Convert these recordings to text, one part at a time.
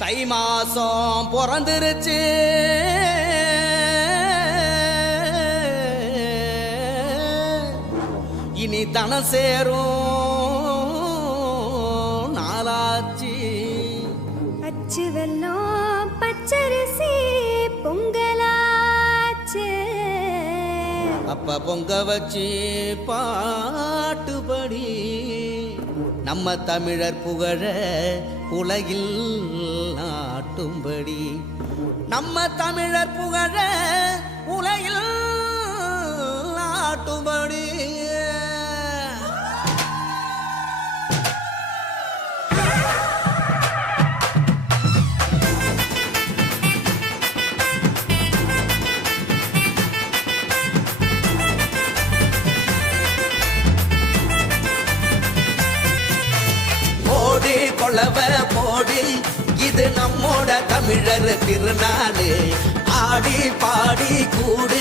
தை மாசம் பிறந்துருச்சு, இனி தன சேரும் நாளாச்சு. அச்சு வெல்லம் பச்சரிசி பொங்கலாச்சு, அப்ப பொங்க வச்சு பாட்டுபடி நம்ம தமிழர் புகழ உலகில் நாட்டும்படி, நம்ம தமிழர் புகழ உலகில் நாட்டும்படி. கொளவ போடி இது நம்மோட தமிழர் திருநாடு, ஆடி பாடி கூடு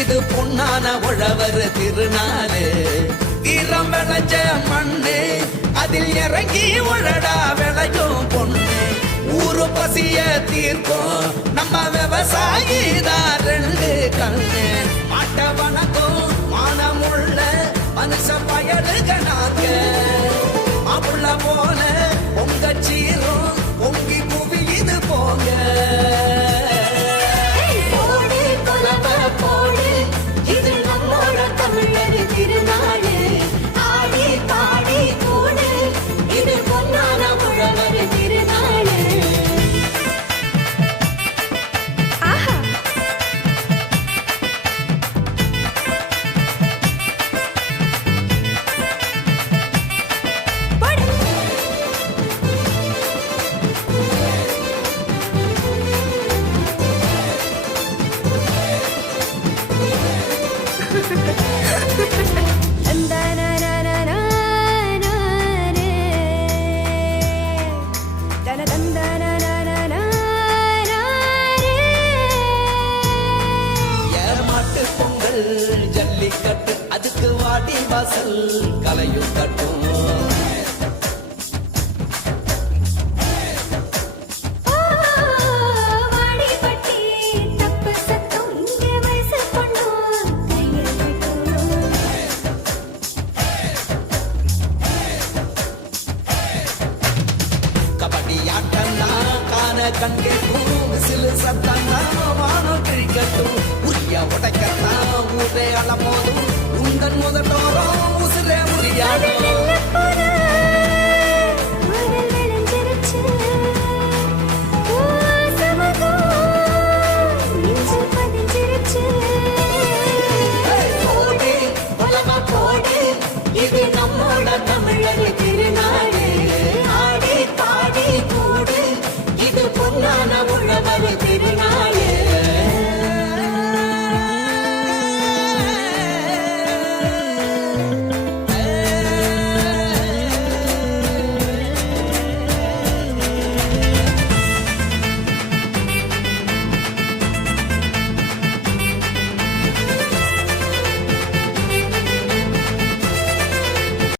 இது பொன்னான உழவர் திருநாடு. வீரம் விளைஞ்ச மண்ணு அதில் இறங்கி உழடா விளையும் பொண்ணு, ஊரு பசிய தீர்க்கும் நம்ம விவசாயி தான் ரெண்டு கண்ணு. மாட்ட வணக்கம் மானமுள்ள மனுஷ பயலுக நாங்க, மாப்புள்ள போல பொங்க சீரும் பொங்கி புவி இது போங்க. போடு கொலவ போடு இது நம்மோட தமிழர் திருநாடு, ஆடி பாடி கூடு இது பொன்னான உழவர் திருநாடு. ஆஹா ஜல்லிக்கட்டு அதுக்கு வாடி வாசல் கலையும் கட்டும். கபடி ஆட்டம்னா காண கண்கேட்டும், விசிலு சத்தம்னா வானம் கிழிக்கட்டும், உரிய உடைக்கத்தான் ஊரே அளப்போதும் உந்தன் முதட்டோரம் உசிரே முடியாடும். இது நம்மோட தமிழர் திருநாடு, ஆடி பாடி கூடு இது பொன்னான உழவர் திருநாடு.